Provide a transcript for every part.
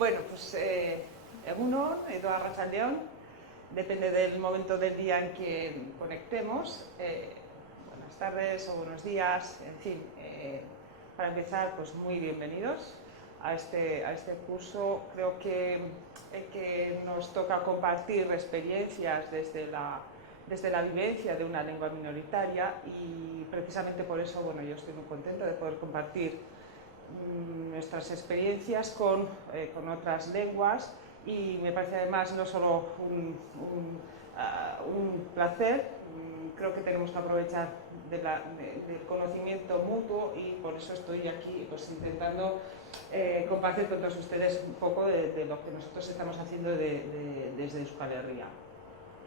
Bueno, pues Egunon, Edo Arratsaldeon, depende del momento del día en que conectemos. Buenas tardes o buenos días, en fin. Para empezar, pues muy bienvenidos a este curso. Creo que nos toca compartir experiencias desde la vivencia de una lengua minoritaria y precisamente por eso, bueno, yo estoy muy contenta de poder compartir nuestras experiencias con otras lenguas y me parece además no solo un placer, creo que tenemos que aprovechar del conocimiento mutuo y por eso estoy aquí pues, intentando compartir con todos ustedes un poco de lo que nosotros estamos haciendo desde Euskal Herria.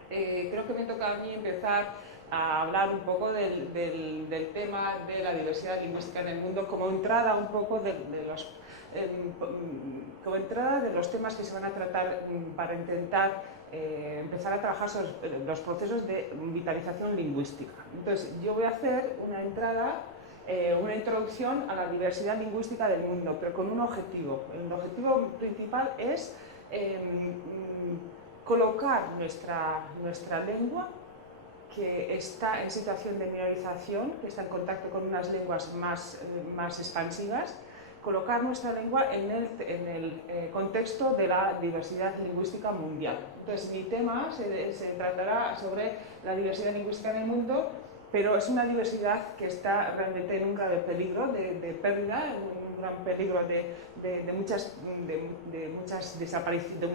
Creo que me toca a mí empezar a hablar un poco del tema de la diversidad lingüística en el mundo como entrada un poco como entrada de los temas que se van a tratar para intentar empezar a trabajar sobre los procesos de vitalización lingüística. Entonces, yo voy a hacer una introducción a la diversidad lingüística del mundo, pero con un objetivo. El objetivo principal es colocar nuestra lengua, que está en situación de minorización, que está en contacto con unas lenguas más expansivas, colocar nuestra lengua en el contexto de la diversidad lingüística mundial. Entonces, mi tema se tratará sobre la diversidad lingüística en el mundo, pero es una diversidad que está realmente en un grave peligro de pérdida, un gran peligro de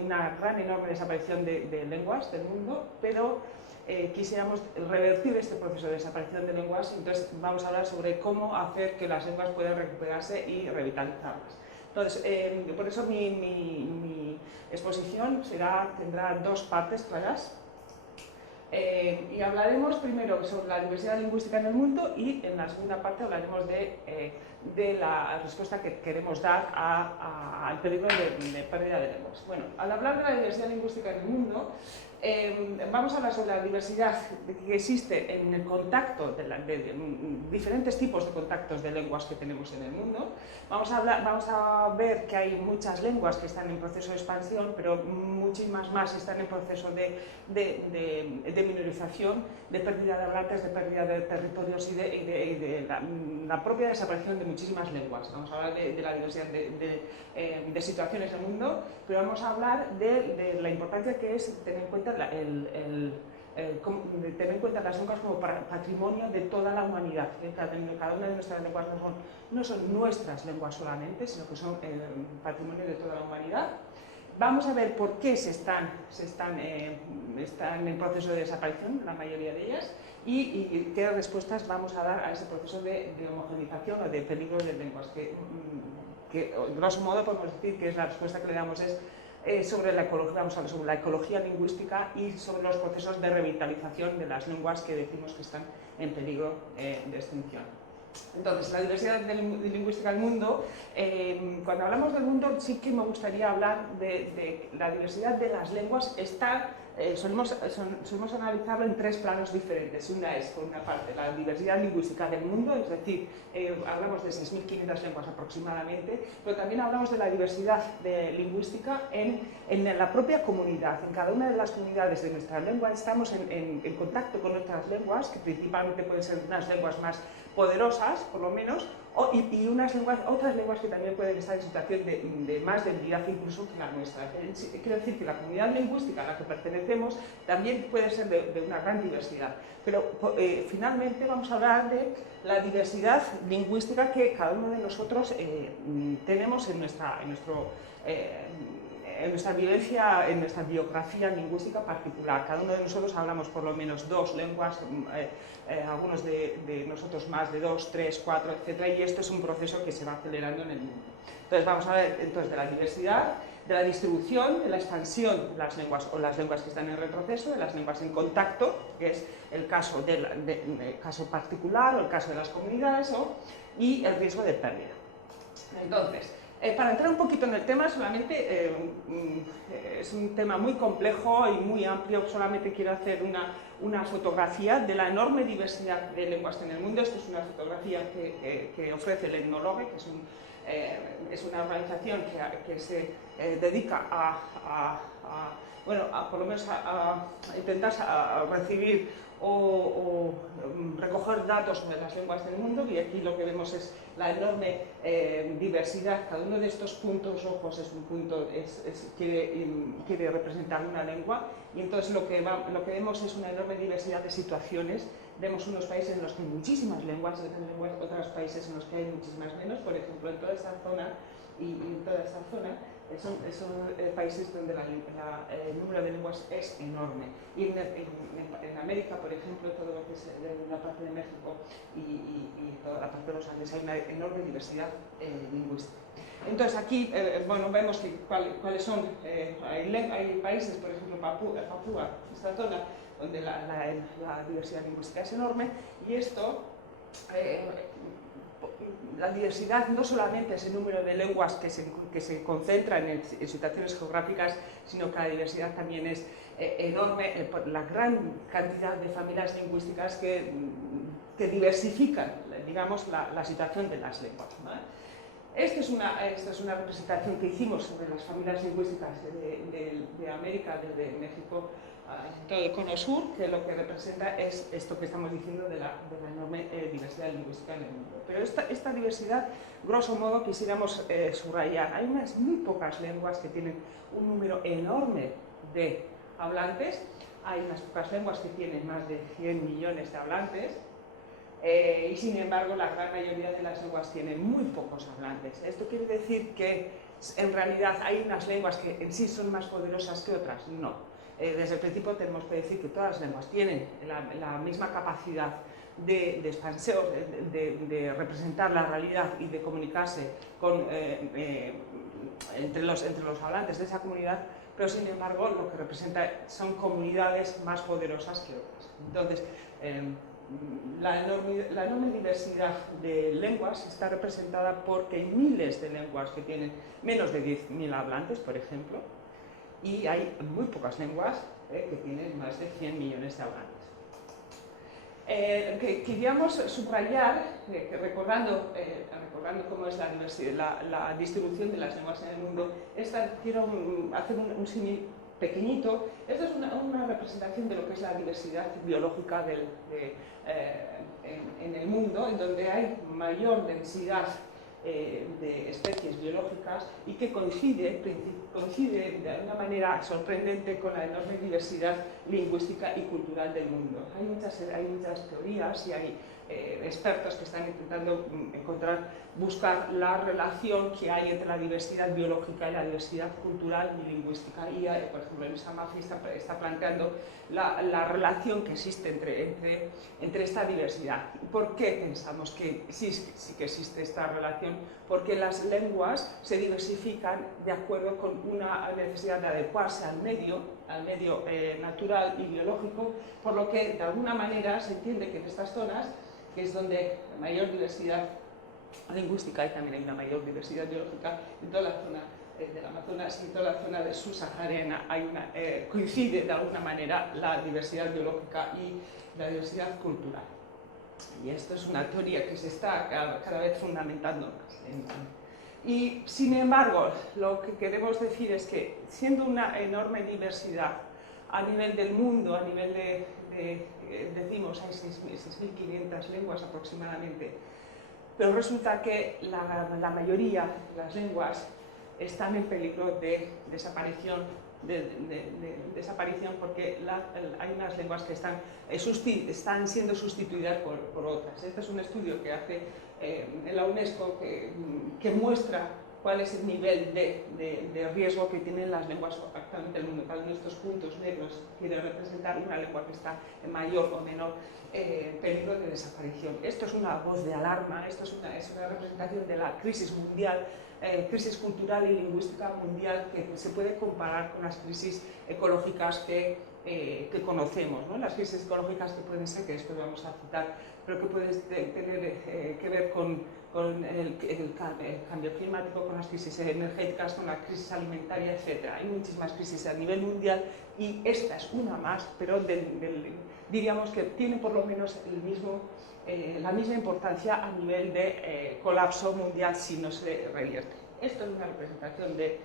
una gran enorme desaparición de lenguas del mundo, pero quisiéramos revertir este proceso de desaparición de lenguas, entonces vamos a hablar sobre cómo hacer que las lenguas puedan recuperarse y revitalizarlas. Entonces, por eso mi exposición tendrá dos partes claras. Y hablaremos primero sobre la diversidad lingüística en el mundo y en la segunda parte hablaremos de la respuesta que queremos dar al peligro de pérdida de lenguas. Bueno, al hablar de la diversidad lingüística en el mundo, vamos a hablar sobre la diversidad que existe en el contacto de diferentes tipos de contactos de lenguas que tenemos en el mundo. Vamos a ver que hay muchas lenguas que están en proceso de expansión, pero muchísimas más están en proceso de minorización, de pérdida de hablantes, de pérdida de territorios y de la propia desaparición de muchísimas lenguas. Vamos a hablar de la diversidad de situaciones del mundo, pero vamos a hablar de la importancia que es tener en cuenta las lenguas como patrimonio de toda la humanidad. Cada una de nuestras lenguas no son nuestras lenguas solamente, sino que son patrimonio de toda la humanidad. Vamos a ver por qué están en proceso de desaparición, la mayoría de ellas, y qué respuestas vamos a dar a ese proceso de homogeneización o de peligro de lenguas, que grosso modo podemos decir que es la respuesta que le damos sobre la ecología, vamos a hablar sobre la ecología lingüística y sobre los procesos de revitalización de las lenguas que decimos que están en peligro de extinción. Entonces, la diversidad lingüística del mundo, cuando hablamos del mundo sí que me gustaría hablar de la diversidad de las lenguas. Solemos analizarlo en tres planos diferentes. Una es, por una parte, la diversidad lingüística del mundo, es decir, hablamos de 6.500 lenguas aproximadamente, pero también hablamos de la diversidad lingüística en la propia comunidad. En cada una de las comunidades de nuestra lengua estamos en contacto con otras lenguas, que principalmente pueden ser unas lenguas más poderosas, por lo menos, y otras lenguas que también pueden estar en situación de más debilidad incluso que la nuestra. Quiero decir que la comunidad lingüística a la que pertenecemos también puede ser de una gran diversidad. Pero finalmente vamos a hablar de la diversidad lingüística que cada uno de nosotros tenemos en nuestra vivencia, en nuestra biografía lingüística particular. Cada uno de nosotros hablamos por lo menos dos lenguas, algunos de nosotros más de 2, 3, 4, etc. Y esto es un proceso que se va acelerando en el mundo. Entonces vamos a ver entonces de la diversidad, de la distribución, de la expansión de las lenguas o las lenguas que están en retroceso, de las lenguas en contacto, que es el caso, caso particular o el caso de las comunidades, y el riesgo de pérdida. Entonces, para entrar un poquito en el tema, solamente es un tema muy complejo y muy amplio, solamente quiero hacer una fotografía de la enorme diversidad de lenguas en el mundo. Esta es una fotografía que ofrece el Ethnologue, que es una organización que se dedica por lo menos a intentar recibir o recoger datos sobre las lenguas del mundo, y aquí lo que vemos es la enorme diversidad. Cada uno de estos puntos rojos es un punto, quiere representar una lengua, y entonces lo que vemos es una enorme diversidad de situaciones. Vemos unos países en los que hay muchísimas lenguas, otros países en los que hay muchísimas menos. Por ejemplo, en toda esta zona son países donde el número de lenguas es enorme. Y en América, por ejemplo, todo lo que es la parte de México y toda la parte de los Andes, hay una enorme diversidad lingüística. Entonces aquí vemos cuáles son, hay países, por ejemplo, Papúa, esta zona, donde la diversidad lingüística es enorme, y esto, la diversidad no solamente es el número de lenguas que se concentran en situaciones geográficas, sino que la diversidad también es enorme por la gran cantidad de familias lingüísticas que diversifican, digamos, la situación de las lenguas, ¿no? Esta es una representación que hicimos sobre las familias lingüísticas de América, desde México en todo el cono sur, que lo que representa es esto que estamos diciendo de la enorme diversidad lingüística en el mundo. Pero esta diversidad, grosso modo, quisiéramos subrayar. Hay unas muy pocas lenguas que tienen un número enorme de hablantes, hay unas pocas lenguas que tienen más de 100 millones de hablantes, y sin embargo la gran mayoría de las lenguas tienen muy pocos hablantes. Esto quiere decir que en realidad hay unas lenguas que en sí son más poderosas que otras. No. Desde el principio tenemos que decir que todas las lenguas tienen la misma capacidad de expansión, de representar la realidad y de comunicarse entre los hablantes de esa comunidad, pero sin embargo lo que representa son comunidades más poderosas que otras. Entonces, la enorme diversidad de lenguas está representada porque hay miles de lenguas que tienen menos de 10.000 hablantes, por ejemplo, y hay muy pocas lenguas que tienen más de 100 millones de hablantes. Queríamos subrayar, recordando cómo es la distribución de las lenguas en el mundo, quiero hacer un símil pequeñito. Esta es una representación de lo que es la diversidad biológica en el mundo, en donde hay mayor densidad de especies biológicas y que coincide de una manera sorprendente con la enorme diversidad lingüística y cultural del mundo. Hay muchas teorías y hay expertos que están intentando buscar la relación que hay entre la diversidad biológica y la diversidad cultural y lingüística. Y, por ejemplo, el Samafi está planteando la relación que existe entre esta diversidad. ¿Por qué pensamos que sí que existe esta relación? Porque las lenguas se diversifican de acuerdo con una necesidad de adecuarse al medio natural y biológico, por lo que de alguna manera se entiende que en estas zonas, que es donde hay mayor diversidad lingüística y también hay una mayor diversidad biológica, en toda la zona del Amazonas y en toda la zona de subsahariana coincide de alguna manera la diversidad biológica y la diversidad cultural. Y esto es una teoría que se está cada vez fundamentando más. Y sin embargo, lo que queremos decir es que, siendo una enorme diversidad a nivel del mundo, a nivel decimos, hay 6.500 lenguas aproximadamente, pero resulta que la mayoría de las lenguas están en peligro de desaparición, porque hay unas lenguas que están siendo sustituidas por otras. Este es un estudio que hace en la UNESCO que muestra cuál es el nivel de riesgo que tienen las lenguas actualmente en el mundo. Cada uno de estos puntos negros quiere representar una lengua que está en mayor o menor peligro de desaparición. Esto es una voz de alarma, esto es una representación de la crisis mundial, crisis cultural y lingüística mundial, que se puede comparar con las crisis ecológicas que conocemos, ¿no? Las crisis ecológicas que pueden ser, que después vamos a citar, pero que pueden tener que ver con el cambio climático, con las crisis energéticas, con la crisis alimentaria, etc. Hay muchísimas crisis a nivel mundial y esta es una más, pero diríamos que tiene por lo menos la misma importancia a nivel de colapso mundial si no se revierte. Esto es una representación del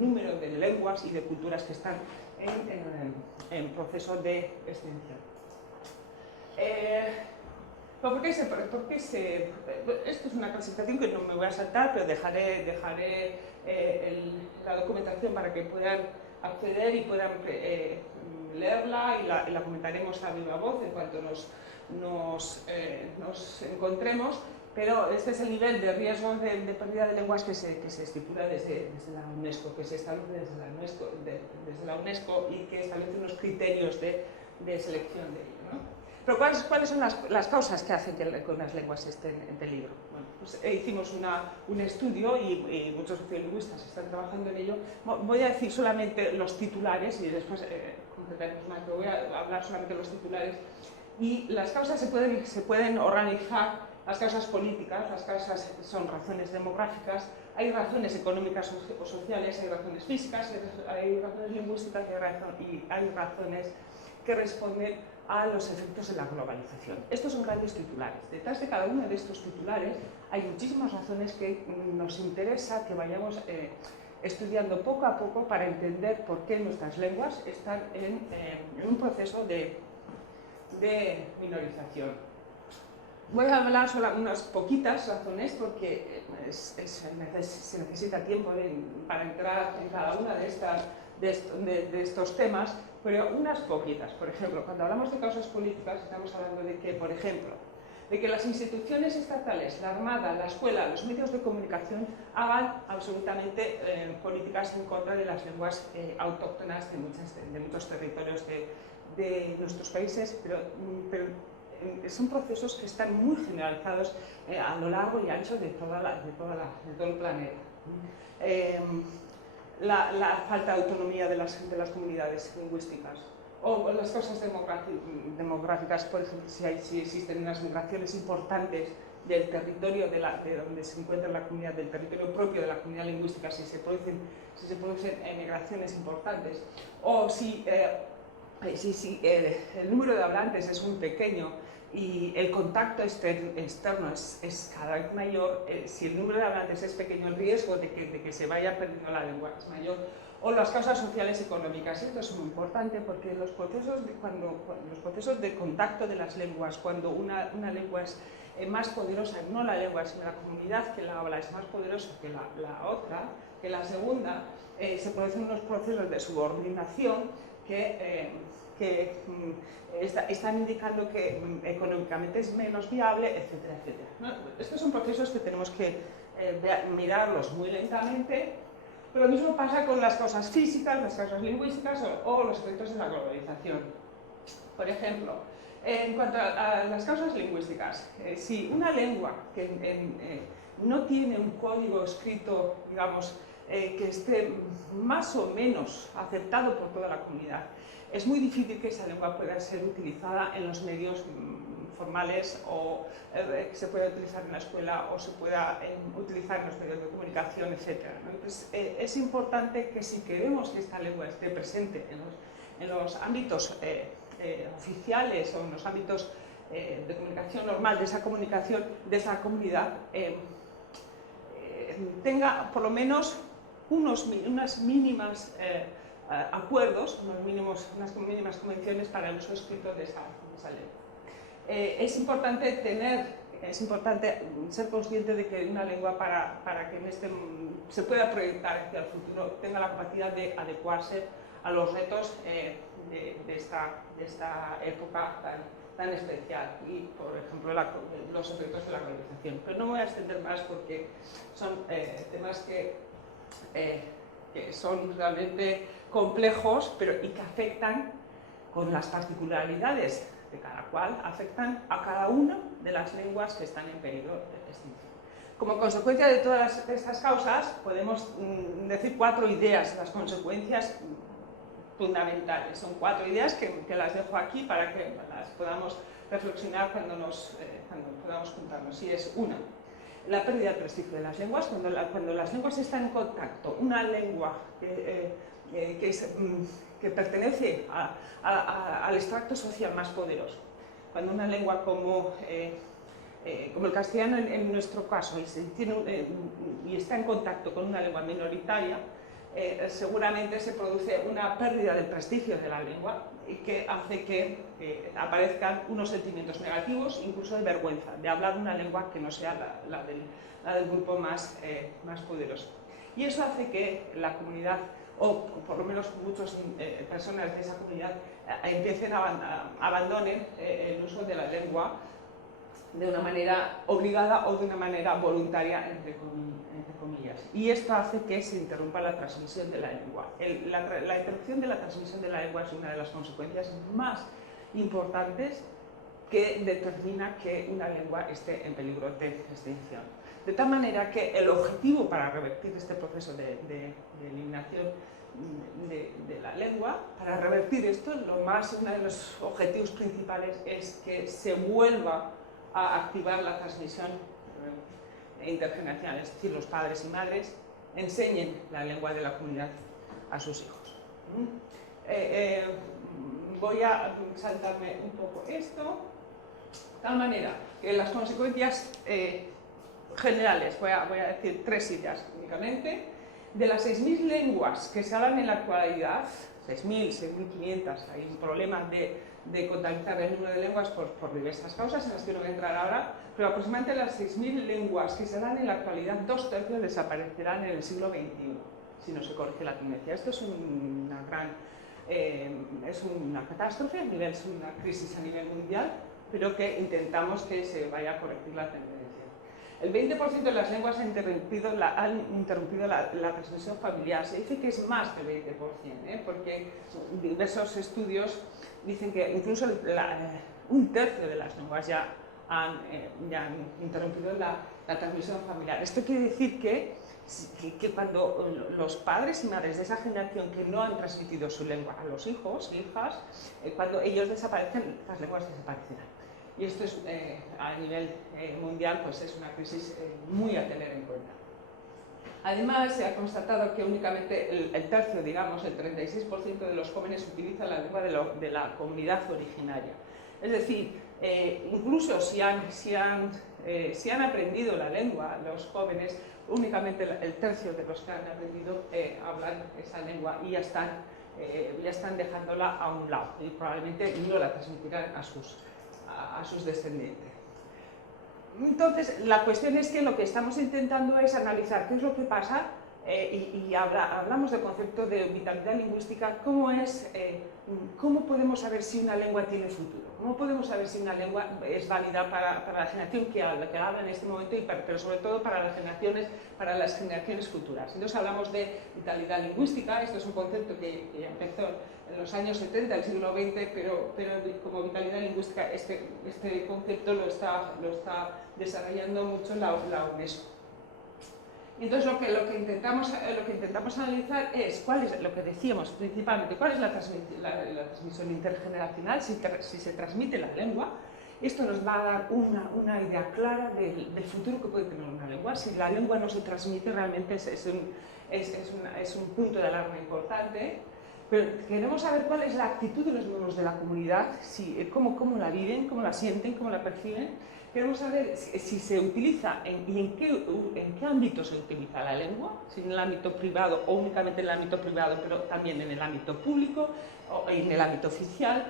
número de lenguas y de culturas que están en proceso de extinción. Esto es una clasificación que no me voy a saltar, pero dejaré la documentación para que puedan acceder y puedan leerla y la comentaremos a viva voz en cuanto nos encontremos, pero este es el nivel de riesgo de pérdida de lenguas que se estipula desde la UNESCO, que se establece desde la UNESCO y que establece unos criterios de selección de ello, ¿no? Pero ¿cuáles son las causas que hacen que las lenguas estén en peligro? Bueno, pues hicimos un estudio y muchos sociolingüistas están trabajando en ello. Voy a decir solamente los titulares y después concretaremos más, pero voy a hablar solamente de los titulares. Y las causas se pueden organizar, las causas políticas, las causas son razones demográficas, hay razones económicas o sociales, hay razones físicas, hay razones lingüísticas y hay razones que responden a los efectos de la globalización. Estos son grandes titulares. Detrás de cada uno de estos titulares hay muchísimas razones que nos interesa que vayamos estudiando poco a poco para entender por qué nuestras lenguas están en un proceso de minorización. Voy a hablar solo unas poquitas razones porque se necesita tiempo para entrar en cada una de estos temas, pero unas poquitas. Por ejemplo, cuando hablamos de causas políticas estamos hablando de que, por ejemplo, de que las instituciones estatales, la Armada, la escuela, los medios de comunicación hagan absolutamente políticas en contra de las lenguas autóctonas de muchos territorios de nuestros países, pero son procesos que están muy generalizados a lo largo y ancho de todo el planeta. La falta de autonomía de las comunidades lingüísticas o las causas demográficas, por ejemplo, si existen unas migraciones importantes del territorio de donde se encuentra la comunidad, del territorio propio de la comunidad lingüística, si se producen migraciones importantes, o si el número de hablantes es muy pequeño y el contacto externo es cada vez mayor, si el número de hablantes es pequeño, el riesgo de que se vaya perdiendo la lengua es mayor, o las causas sociales y económicas. Esto es muy importante porque los procesos de contacto de las lenguas, cuando una lengua es más poderosa, no la lengua, sino la comunidad que la habla es más poderosa que la otra, que la segunda, se producen unos procesos de subordinación que están indicando que económicamente es menos viable, etcétera, etcétera, ¿no? Estos son procesos que tenemos que mirarlos muy lentamente, pero lo mismo pasa con las causas físicas, las causas lingüísticas o los efectos de la globalización. Por ejemplo, en cuanto a las causas lingüísticas, si una lengua que no tiene un código escrito, digamos, que esté más o menos aceptado por toda la comunidad, es muy difícil que esa lengua pueda ser utilizada en los medios formales o que se pueda utilizar en la escuela o se pueda utilizar en los medios de comunicación, etc. Entonces, es importante que si queremos que esta lengua esté presente en los ámbitos oficiales o en los ámbitos de comunicación normal de esa comunicación, de esa comunidad, tenga por lo menos unas mínimas acuerdos, unas mínimas convenciones para el uso escrito de esa lengua. Es importante ser consciente de que una lengua para que se pueda proyectar hacia el futuro tenga la capacidad de adecuarse a los retos de esta época tan especial y, por ejemplo, los efectos de la globalización. Pero no me voy a extender más porque son temas que son realmente complejos y que afectan con las particularidades de cada cual, afectan a cada una de las lenguas que están en peligro de extinción. Como consecuencia de todas estas causas, podemos decir 4 ideas, las consecuencias fundamentales. Son 4 ideas que las dejo aquí para que las podamos reflexionar cuando podamos juntarnos. Y es una, la pérdida del prestigio de las lenguas. Cuando las lenguas están en contacto, una lengua que que pertenece al extracto social más poderoso. Cuando una lengua como el castellano en nuestro caso y está en contacto con una lengua minoritaria, seguramente se produce una pérdida del prestigio de la lengua y que hace que aparezcan unos sentimientos negativos, incluso de vergüenza, de hablar una lengua que no sea la del grupo más poderoso. Y eso hace que la comunidad, o por lo menos muchas personas de esa comunidad, abandonen el uso de la lengua de una manera obligada o de una manera voluntaria, entre comillas. Y esto hace que se interrumpa la transmisión de la lengua. La interrupción de la transmisión de la lengua es una de las consecuencias más importantes que determina que una lengua esté en peligro de extinción. De tal manera que el objetivo para revertir este proceso de eliminación de la lengua, para revertir esto, uno de los objetivos principales es que se vuelva a activar la transmisión intergeneracional, es decir, los padres y madres enseñen la lengua de la comunidad a sus hijos. Voy a saltarme un poco esto, de tal manera que las consecuencias generales, voy a decir 3 ideas únicamente. De las 6.000 lenguas que se hablan en la actualidad, 6.000, 6.500, hay un problema de contabilizar el número de lenguas por diversas causas en las que no voy a entrar ahora, pero aproximadamente las 6.000 lenguas que se hablan en la actualidad, 2/3 desaparecerán en el siglo XXI, si no se corrige la tendencia. Esto es una catástrofe, es una crisis a nivel mundial, pero que intentamos que se vaya a corregir la tendencia. El 20% de las lenguas han interrumpido la transmisión familiar. Se dice que es más del 20%, porque diversos estudios dicen que incluso 1/3 de las lenguas ya han interrumpido la transmisión familiar. Esto quiere decir que cuando los padres y madres de esa generación que no han transmitido su lengua a los hijos e hijas, cuando ellos desaparecen, las lenguas desaparecerán. Y esto es, a nivel mundial, pues es una crisis muy a tener en cuenta. Además, se ha constatado que únicamente el tercio, digamos, el 36% de los jóvenes utilizan la lengua de la comunidad originaria. Es decir, incluso si han aprendido la lengua, los jóvenes, únicamente el tercio de los que han aprendido hablan esa lengua y ya están dejándola a un lado y probablemente no la transmitirán a sus descendientes. Entonces, la cuestión es que lo que estamos intentando es analizar qué es lo que pasa y hablamos del concepto de vitalidad lingüística, cómo podemos saber si una lengua tiene futuro, cómo podemos saber si una lengua es válida para la generación que habla en este momento, pero sobre todo para las generaciones futuras. Entonces hablamos de vitalidad lingüística. Esto es un concepto que ya empezó en los años 70 del siglo XX, pero como vitalidad lingüística este concepto lo está desarrollando mucho la UNESCO. Y entonces lo que intentamos analizar es cuál es lo que decíamos principalmente, cuál es la transmisión intergeneracional, si se transmite la lengua. Esto nos va a dar una idea clara del futuro que puede tener una lengua. Si la lengua no se transmite, realmente es un punto de alarma importante. Pero queremos saber cuál es la actitud de los miembros de la comunidad, cómo la viven, cómo la sienten, cómo la perciben. Queremos saber si se utiliza y en qué ámbito se utiliza la lengua, si en el ámbito privado o únicamente en el ámbito privado, pero también en el ámbito público o en el ámbito oficial,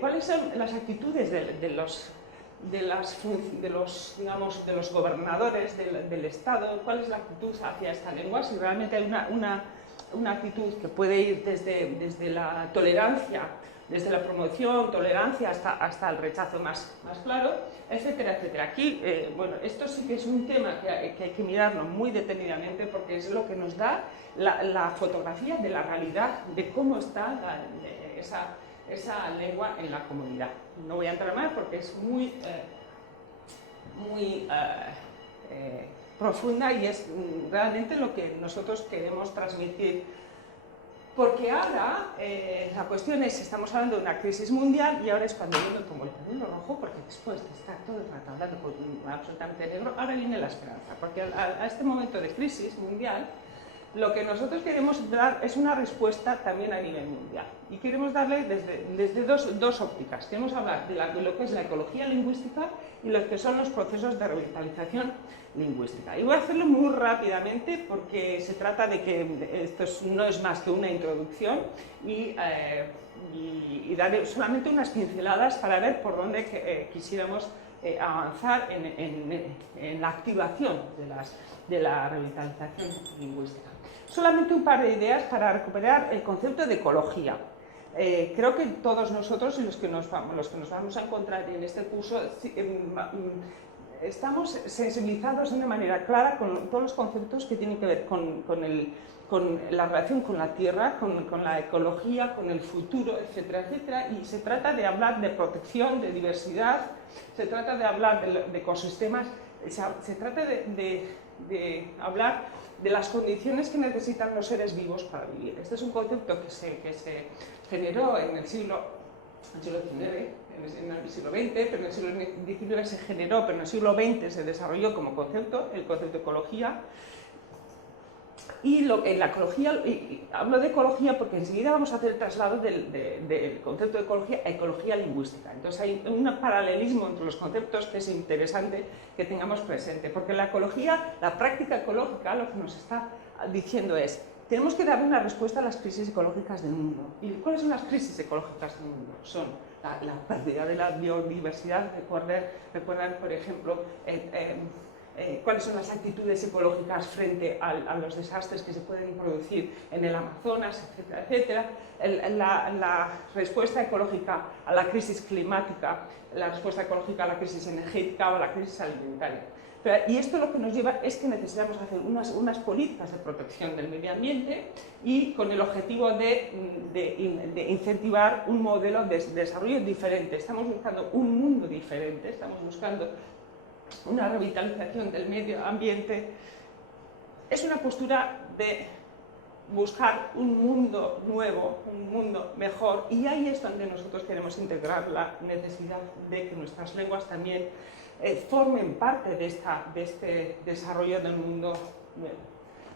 cuáles son las actitudes de los gobernadores del Estado, cuál es la actitud hacia esta lengua, si realmente hay una actitud que puede ir desde la tolerancia, desde la promoción, tolerancia, hasta el rechazo más claro, etcétera, etcétera. Aquí, bueno, esto sí que es un tema que hay que mirarlo muy detenidamente porque es lo que nos da la fotografía de la realidad, de cómo está esa lengua en la comunidad. No voy a entrar más porque es muy profunda y es realmente lo que nosotros queremos transmitir. Porque ahora la cuestión es, estamos hablando de una crisis mundial y ahora es cuando yo me pongo el pañuelo rojo, porque después de estar todo el rato hablando con absolutamente negro, ahora viene la esperanza. Porque a este momento de crisis mundial, lo que nosotros queremos dar es una respuesta también a nivel mundial. Y queremos darle desde dos ópticas. Queremos hablar de lo que es la ecología lingüística y lo que son los procesos de revitalización lingüística. Y voy a hacerlo muy rápidamente porque se trata de que esto no es más que una introducción y daré solamente unas pinceladas para ver por dónde quisiéramos avanzar en la activación de la revitalización lingüística. Solamente un par de ideas para recuperar el concepto de ecología. Creo que todos nosotros y los que nos vamos a encontrar en este curso estamos sensibilizados de una manera clara con todos los conceptos que tienen que ver con la relación con la tierra, con la ecología, con el futuro, etcétera, etcétera. Y se trata de hablar de protección, de diversidad, se trata de hablar de ecosistemas, se trata de hablar de las condiciones que necesitan los seres vivos para vivir. Este es un concepto que se generó en el siglo XIX, en el siglo XX, pero en el siglo XIX se generó, pero en el siglo XX se desarrolló como concepto, el concepto de ecología. Y en la ecología, y hablo de ecología porque enseguida vamos a hacer el traslado del concepto de ecología a ecología lingüística. Entonces hay un paralelismo entre los conceptos que es interesante que tengamos presente, porque la ecología, la práctica ecológica, lo que nos está diciendo es: tenemos que dar una respuesta a las crisis ecológicas del mundo. ¿Y cuáles son las crisis ecológicas del mundo? Son la pérdida de la biodiversidad. Recuerdan, por ejemplo, cuáles son las actitudes ecológicas frente a los desastres que se pueden producir en el Amazonas, etcétera, etcétera. La respuesta ecológica a la crisis climática, la respuesta ecológica a la crisis energética o a la crisis alimentaria. Y esto lo que nos lleva es que necesitamos hacer unas políticas de protección del medio ambiente y con el objetivo de incentivar un modelo de desarrollo diferente. Estamos buscando un mundo diferente, estamos buscando una revitalización del medio ambiente. Es una postura de buscar un mundo nuevo, un mundo mejor, y ahí es donde nosotros queremos integrar la necesidad de que nuestras lenguas también formen parte de este desarrollo del mundo nuevo.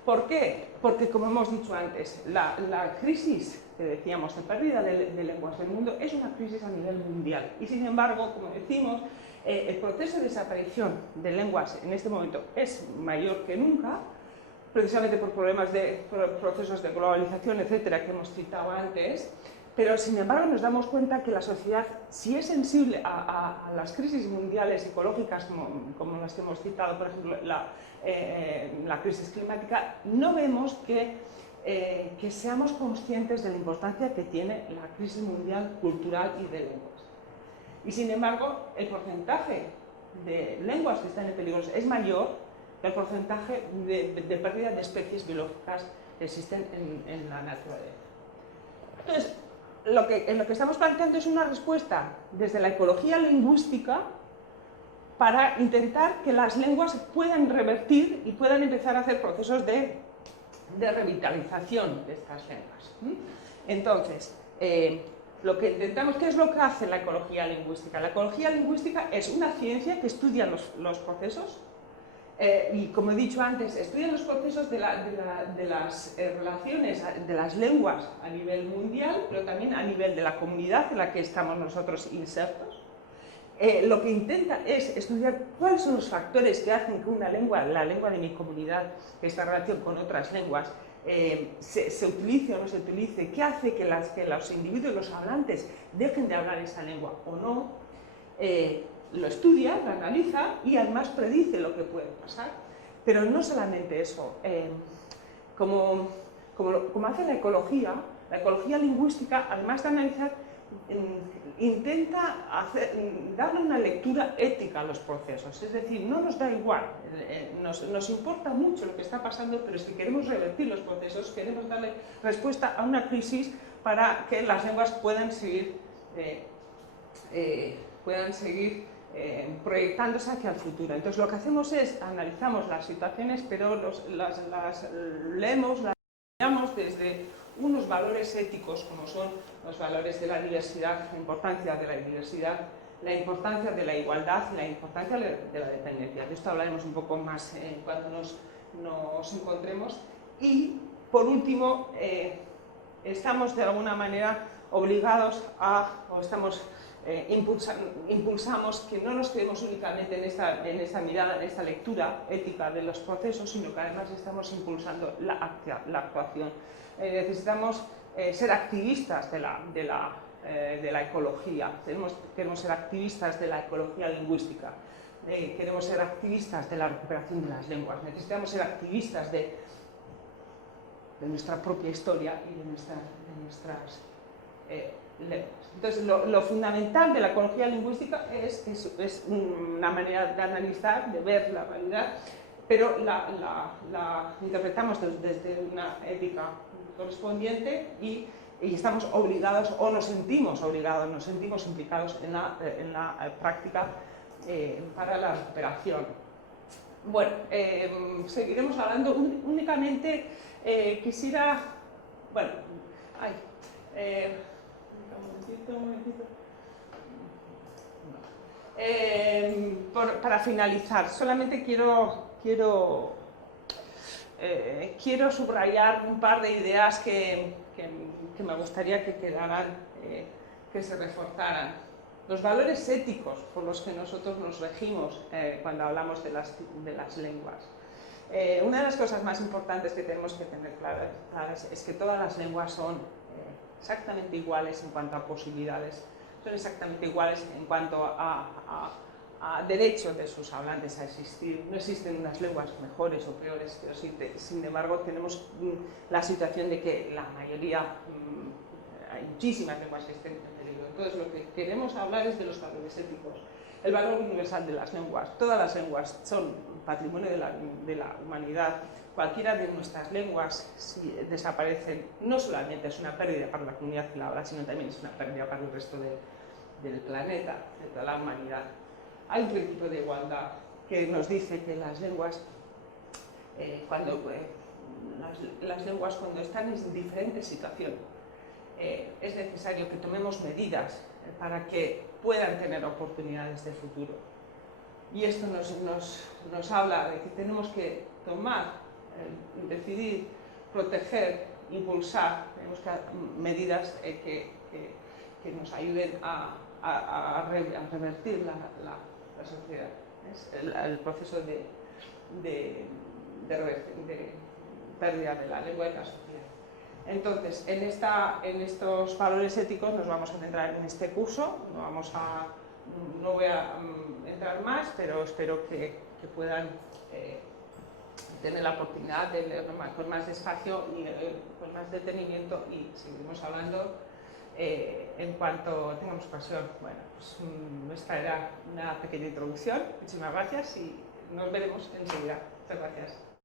¿Por qué? Porque, como hemos dicho antes, la crisis que decíamos de pérdida de lenguas del mundo es una crisis a nivel mundial, y sin embargo, como decimos, el proceso de desaparición de lenguas en este momento es mayor que nunca, precisamente por procesos de globalización, etcétera, que hemos citado antes, pero sin embargo nos damos cuenta que la sociedad, si es sensible a las crisis mundiales ecológicas como las que hemos citado, por ejemplo, la crisis climática, no vemos que seamos conscientes de la importancia que tiene la crisis mundial cultural y de lenguas. Y sin embargo, el porcentaje de lenguas que están en peligro es mayor que el porcentaje de pérdida de especies biológicas que existen en la naturaleza. Entonces, lo que estamos planteando es una respuesta desde la ecología lingüística para intentar que las lenguas puedan revertir y puedan empezar a hacer procesos de revitalización de estas lenguas. Entonces, lo que intentamos, ¿qué es lo que hace la ecología lingüística? La ecología lingüística es una ciencia que estudia los procesos y, como he dicho antes, estudia los procesos de las relaciones de las lenguas a nivel mundial, pero también a nivel de la comunidad en la que estamos nosotros insertos. Lo que intenta es estudiar cuáles son los factores que hacen que una lengua, la lengua de mi comunidad, esta relación con otras lenguas, se utilice o no se utilice, qué hace que los individuos, los hablantes, dejen de hablar esa lengua o no. Lo estudia, lo analiza y además predice lo que puede pasar. Pero no solamente eso, como hace la ecología lingüística, además de analizar, intenta darle una lectura ética a los procesos, es decir, no nos da igual, nos importa mucho lo que está pasando, pero si queremos revertir los procesos, queremos darle respuesta a una crisis para que las lenguas puedan seguir proyectándose hacia el futuro. Entonces lo que hacemos es, analizamos las situaciones, pero las leemos, las miramos desde unos valores éticos como son los valores de la diversidad, la importancia de la diversidad, la importancia de la igualdad y la importancia de la dependencia. De esto hablaremos un poco más cuando nos encontremos. Y, por último, estamos de alguna manera obligados o impulsamos que no nos quedemos únicamente en esta mirada, en esta lectura ética de los procesos, sino que además estamos impulsando la actuación. Necesitamos ser activistas de la ecología, queremos ser activistas de la ecología lingüística, queremos ser activistas de la recuperación de las lenguas, necesitamos ser activistas de nuestra propia historia y de nuestras lenguas. Entonces, lo fundamental de la ecología lingüística es una manera de analizar, de ver la realidad, pero la interpretamos desde una ética correspondiente y estamos obligados, o nos sentimos obligados, nos sentimos implicados en la práctica para la recuperación. Bueno, seguiremos hablando únicamente. Quisiera, bueno, un momentito. Para finalizar, solamente quiero subrayar un par de ideas que me gustaría que quedaran, que se reforzaran. Los valores éticos por los que nosotros nos regimos cuando hablamos de las lenguas. Una de las cosas más importantes que tenemos que tener claras es que todas las lenguas son exactamente iguales en cuanto a posibilidades, son exactamente iguales en cuanto a derechos de sus hablantes a existir. No existen unas lenguas mejores o peores, pero sin embargo tenemos la situación de que la mayoría, hay muchísimas lenguas que estén en peligro. Entonces lo que queremos hablar es de los valores éticos. El valor universal de las lenguas. Todas las lenguas son patrimonio de la humanidad. Cualquiera de nuestras lenguas, si desaparecen, no solamente es una pérdida para la comunidad que la habla, sino también es una pérdida para el resto del planeta, de toda la humanidad. Hay un principio de igualdad que nos dice que las lenguas, cuando están en diferentes situaciones, es necesario que tomemos medidas para que puedan tener oportunidades de futuro. Y esto nos habla de que tenemos que tomar, decidir, proteger, impulsar, tenemos que medidas que nos ayuden a revertir la sociedad. Es el proceso de pérdida de la lengua en la sociedad. Entonces, en estos valores éticos nos vamos a centrar en este curso, no voy a entrar más, pero espero que puedan tener la oportunidad de leerlo con más despacio y con más detenimiento, y seguiremos hablando en cuanto tengamos ocasión. Bueno, pues esta era una pequeña introducción. Muchísimas gracias y nos veremos enseguida. Muchas gracias.